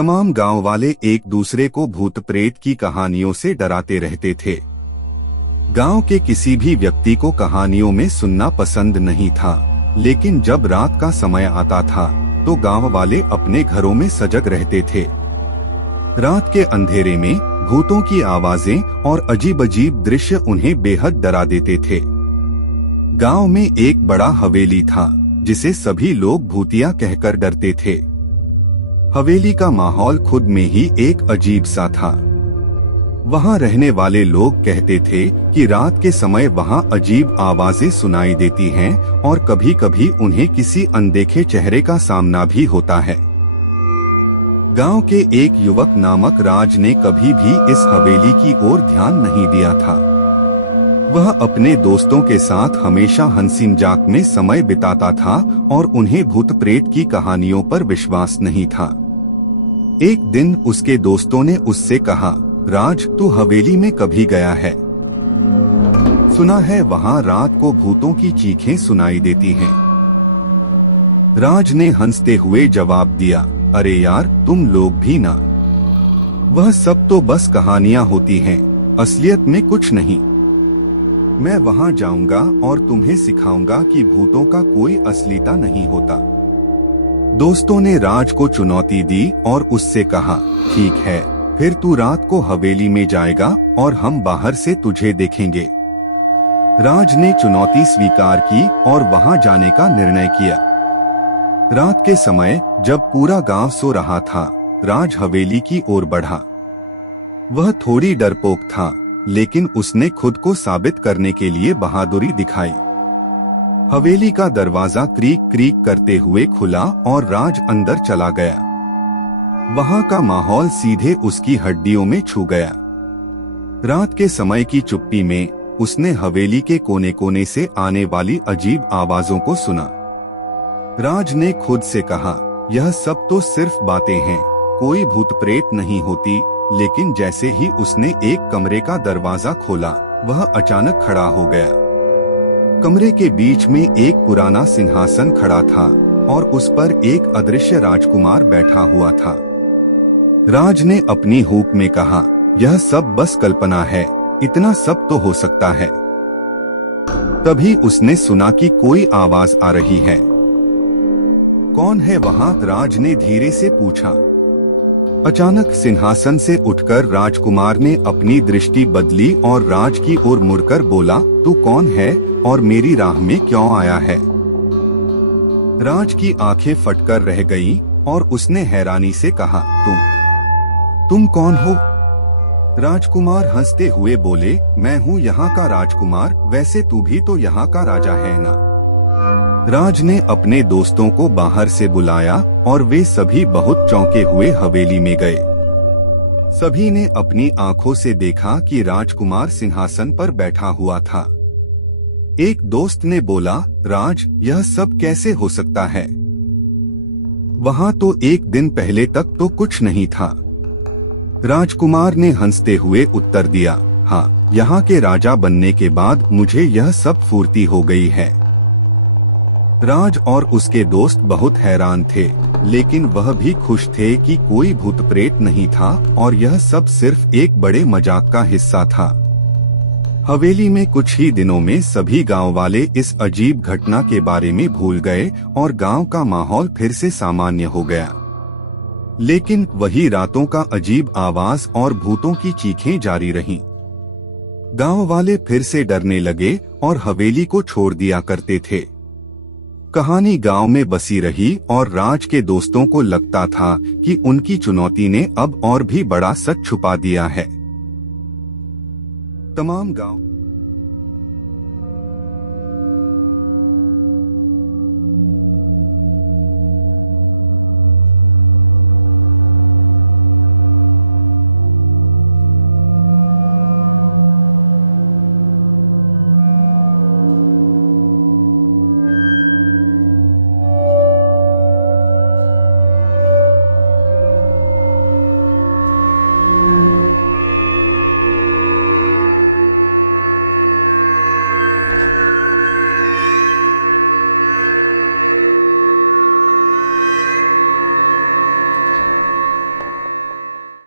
तमाम गांव वाले एक दूसरे को भूत प्रेत की कहानियों से डराते रहते थे। गांव के किसी भी व्यक्ति को कहानियों में सुनना पसंद नहीं था, लेकिन जब रात का समय आता था तो गांव वाले अपने घरों में सजग रहते थे। रात के अंधेरे में भूतों की आवाजें और अजीब-अजीब दृश्य उन्हें बेहद डरा देते थे। गांव में एक बड़ा हवेली था जिसे सभी लोग भूतिया कहकर डरते थे। हवेली का माहौल खुद में ही एक अजीब सा था। वहां रहने वाले लोग कहते थे कि रात के समय वहां अजीब आवाजें सुनाई देती हैं और कभी-कभी उन्हें किसी अनदेखे चेहरे का सामना भी होता है। गांव के एक युवक नामक राज ने कभी भी इस हवेली की ओर ध्यान नहीं दिया था। वह अपने दोस्तों के साथ हमेशा हंसी मजाक में समय बिताता था और उन्हें भूत प्रेत की कहानियों पर विश्वास नहीं था। एक दिन उसके दोस्तों ने उससे कहा, राज, तू हवेली में कभी गया है? सुना है वहाँ रात को भूतों की चीखें सुनाई देती हैं। राज ने हंसते हुए जवाब दिया, अरे यार, तुम लोग भी ना। वह सब तो बस कहानियां होती हैं, असलियत में कुछ नहीं। मैं वहां जाऊंगा और तुम्हें सिखाऊंगा कि भूतों का कोई असलियता नहीं होता। दोस्तों ने राज को चुनौती दी और उससे कहा, ठीक है, फिर तू रात को हवेली में जाएगा और हम बाहर से तुझे देखेंगे। राज ने चुनौती स्वीकार की और वहां जाने का निर्णय किया। रात के समय जब पूरा गांव सो रहा था, राज हवेली की ओर बढ़ा। वह थोड़ी डरपोक था, लेकिन उसने खुद को साबित करने के लिए बहादुरी दिखाई। हवेली का दरवाजा क्रीक क्रीक करते हुए खुला और राज अंदर चला गया। वहां का माहौल सीधे उसकी हड्डियों में छू गया। रात के समय की चुप्पी में उसने हवेली के कोने कोने से आने वाली अजीब आवाजों को सुना। राज ने खुद से कहा, यह सब तो सिर्फ बातें हैं, कोई भूत प्रेत नहीं होती। लेकिन जैसे ही उसने एक कमरे का दरवाजा खोला, वह अचानक खड़ा हो गया। कमरे के बीच में एक पुराना सिंहासन खड़ा था और उस पर एक अदृश्य राजकुमार बैठा हुआ था। राज ने अपनी हूक में कहा, यह सब बस कल्पना है, इतना सब तो हो सकता है। तभी उसने सुना कि कोई आवाज आ रही है। कौन है वहाँ? राज ने धीरे से पूछा। अचानक सिंहासन से उठकर राजकुमार ने अपनी दृष्टि बदली और राज की ओर मुड़कर बोला, तू कौन है और मेरी राह में क्यों आया है? राज की आंखें फटकर रह गईं और उसने हैरानी से कहा, तुम कौन हो? राजकुमार हंसते हुए बोले, मैं हूँ यहाँ का राजकुमार, वैसे तू भी तो यहाँ का राजा है ना। राज ने अपने दोस्तों को बाहर से बुलाया और वे सभी बहुत चौंके हुए हवेली में गए। सभी ने अपनी आंखों से देखा कि राजकुमार सिंहासन पर बैठा हुआ था। एक दोस्त ने बोला, राज, यह सब कैसे हो सकता है? वहां तो एक दिन पहले तक तो कुछ नहीं था। राजकुमार ने हंसते हुए उत्तर दिया, हाँ, यहाँ के राजा बनने के बाद मुझे यह सब फुर्ती हो गई है। राज और उसके दोस्त बहुत हैरान थे, लेकिन वह भी खुश थे कि कोई भूत प्रेत नहीं था और यह सब सिर्फ एक बड़े मजाक का हिस्सा था। हवेली में कुछ ही दिनों में सभी गांव वाले इस अजीब घटना के बारे में भूल गए और गांव का माहौल फिर से सामान्य हो गया। लेकिन वही रातों का अजीब आवाज और भूतों की चीखें जारी रहीं। गांव वाले फिर से डरने लगे और हवेली को छोड़ दिया करते थे। कहानी गांव में बसी रही और राज के दोस्तों को लगता था कि उनकी चुनौती ने अब और भी बड़ा सच छुपा दिया है। तमाम गांव